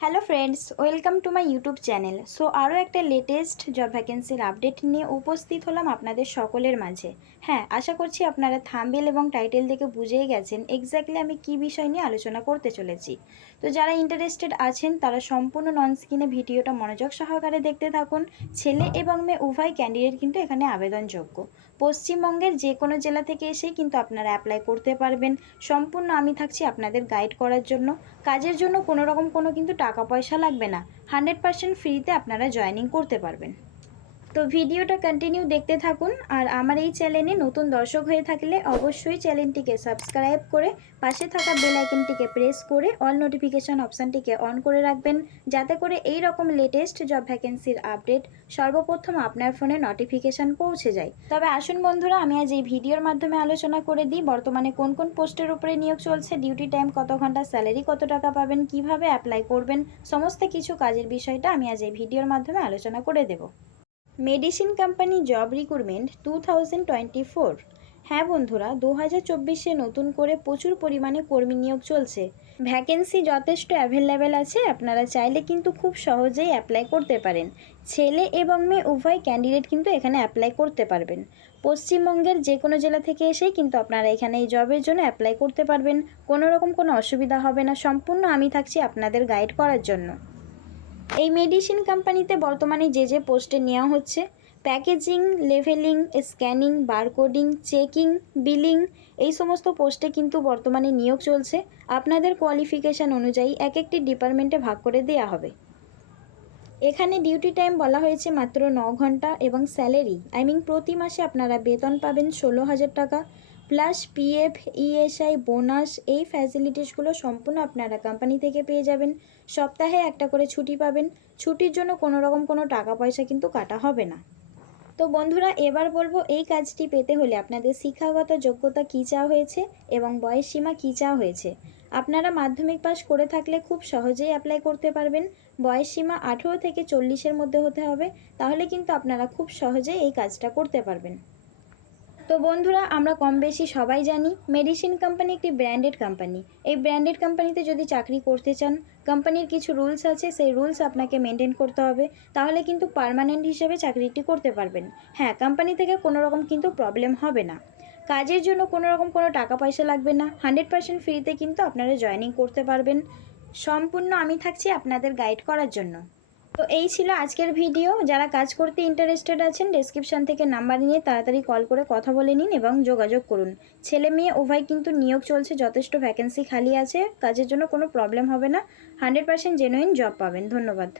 Hello friends welcome to my YouTube channel so আরও একটা latest job ভ্যাকেন্সির update নিয়ে উপস্থিত হলাম আপনাদের সকলের মাঝে। হ্যাঁ আশা করছি আপনারা থাম্বেল এবং টাইটেল দেখে বুঝেই গেছেন এক্স্যাক্টলি আমি কী বিষয় নিয়ে আলোচনা করতে চলেছি। তো, যারা ইন্টারেস্টেড আছেন, তারা সম্পূর্ণ নন স্ক্রিনে ভিডিওটা মনোযোগ সহকারে দেখতে থাকুন। ছেলে এবং মেয়ে উভয় ক্যান্ডিডেট কিন্তু এখানে আবেদনযোগ্য। পশ্চিমবঙ্গের যে কোনো জেলা থেকে এসেই কিন্তু আপনারা অ্যাপ্লাই করতে পারবেন। সম্পূর্ণ আমি থাকছি আপনাদের গাইড করার জন্য। কাজের জন্য কোনো রকম কোনো কিন্তু টাকা পয়সা লাগবে না। হান্ড্রেড পার্সেন্ট ফ্রিতে আপনারা জয়েনিং করতে পারবেন। তো ভিডিওটা কন্টিনিউ দেখতে থাকুন আর আমার এই চ্যানেলে নতুন দর্শক হয়ে থাকলে অবশ্যই চ্যানেলটিকে সাবস্ক্রাইব করে পাশে থাকা বেল আইকনটিকে প্রেস করে অল নোটিফিকেশন অপশানটিকে অন করে রাখবেন, যাতে করে এই রকম লেটেস্ট জব ভ্যাকেন্সির আপডেট সর্বপ্রথম আপনার ফোনে নোটিফিকেশান পৌঁছে যায়। তবে আসুন বন্ধুরা, আমি আজ এই ভিডিওর মাধ্যমে আলোচনা করে দিই, বর্তমানে কোন কোন পোস্টের উপরে নিয়োগ চলছে ডিউটি টাইম কত ঘণ্টা স্যালারি কত টাকা পাবেন, কীভাবে অ্যাপ্লাই করবেন, সমস্ত কিছু কাজের বিষয়টা আমি আজ এই ভিডিওর মাধ্যমে আলোচনা করে দেবো। Medicine company job recruitment two thousand twenty four. হ্যাঁ বন্ধুরা, দু হাজার চব্বিশে নতুন করে প্রচুর পরিমাণে কর্মী নিয়োগ চলছে। ভ্যাকেন্সি যথেষ্ট অ্যাভেলেবেল আছে, আপনারা চাইলে কিন্তু খুব সহজেই অ্যাপ্লাই করতে পারেন। ছেলে এবং মেয়ে, উভয় ক্যান্ডিডেট কিন্তু এখানে অ্যাপ্লাই করতে পারবেন। পশ্চিমবঙ্গের যে কোনো জেলা থেকে এসেই কিন্তু আপনারা এখানে এই জবের জন্য অ্যাপ্লাই করতে পারবেন। কোনো রকম কোনো অসুবিধা হবে না, সম্পূর্ণ আমি থাকছি আপনাদের গাইড করার জন্য। এই মেডিসিন কোম্পানিতে বর্তমানে যে যে পোস্টে নেওয়া হচ্ছে, প্যাকেজিং, লেভেলিং, স্ক্যানিং, বারকোডিং, চেকিং, বিলিং, এই সমস্ত পোস্টে কিন্তু বর্তমানে নিয়োগ চলছে। আপনাদের কোয়ালিফিকেশান অনুযায়ী এক একটি ডিপার্টমেন্টে ভাগ করে দেওয়া হবে। এখানে ডিউটি টাইম বলা হয়েছে মাত্র ন ঘণ্টা এবং স্যালারি। আই মিন প্রতি মাসে আপনারা বেতন পাবেন ষোলো হাজার টাকা। প্লাস পিএফ, ইএসআই, বোনাস এই ফ্যাসিলিটিসগুলো সম্পূর্ণ আপনারা কোম্পানি থেকে পেয়ে যাবেন। সপ্তাহে একটা করে ছুটি পাবেন। ছুটির জন্য কোনো রকম কোনো টাকা পয়সা কিন্তু কাটা হবে না। তো বন্ধুরা, এবার বলব এই কাজটি পেতে হলে আপনাদের শিক্ষাগত যোগ্যতা কী চাওয়া হয়েছে এবং বয়স সীমা কী চাওয়া হয়েছে? আপনারা মাধ্যমিক পাস করে থাকলে খুব সহজেই অ্যাপ্লাই করতে পারবেন। বয়স সীমা আঠেরো থেকে চল্লিশের মধ্যে হতে হবে। তাহলে কিন্তু আপনারা খুব সহজেই এই কাজটা করতে পারবেন। তো বন্ধুরা, আমরা কম বেশি সবাই জানি মেডিসিন কোম্পানি একটি ব্র্যান্ডেড কোম্পানি এই ব্র্যান্ডেড কোম্পানিতে যদি চাকরি করতে চান কোম্পানির কিছু রুলস আছে, সেই রুলস আপনাকে মেনটেন করতে হবে। তাহলে কিন্তু পার্মানেন্ট হিসেবে চাকরিটি করতে পারবেন। হ্যাঁ কোম্পানি থেকে কোনো রকম কিন্তু প্রবলেম হবে না। কাজের জন্য কোনো রকম কোনো টাকা পয়সা লাগবে না। হান্ড্রেড পার্সেন্ট ফ্রিতে কিন্তু আপনারা জয়েনিং করতে পারবেন। সম্পূর্ণ আমি থাকছি আপনাদের গাইড করার জন্য। তো এই ছিল আজকের ভিডিও। যারা কাজ করতে ইন্টারেস্টেড আছেন ডেসক্রিপশান থেকে নাম্বার নিয়ে তাড়াতাড়ি কল করে কথা বলে নিন এবং যোগাযোগ করুন। ছেলে মেয়ে উভয় কিন্তু নিয়োগ চলছে, যথেষ্ট ভ্যাকেন্সি খালি আছে, কাজের জন্য কোনো প্রবলেম হবে না। হান্ড্রেড পার্সেন্ট জেনুইন জব পাবেন। ধন্যবাদ।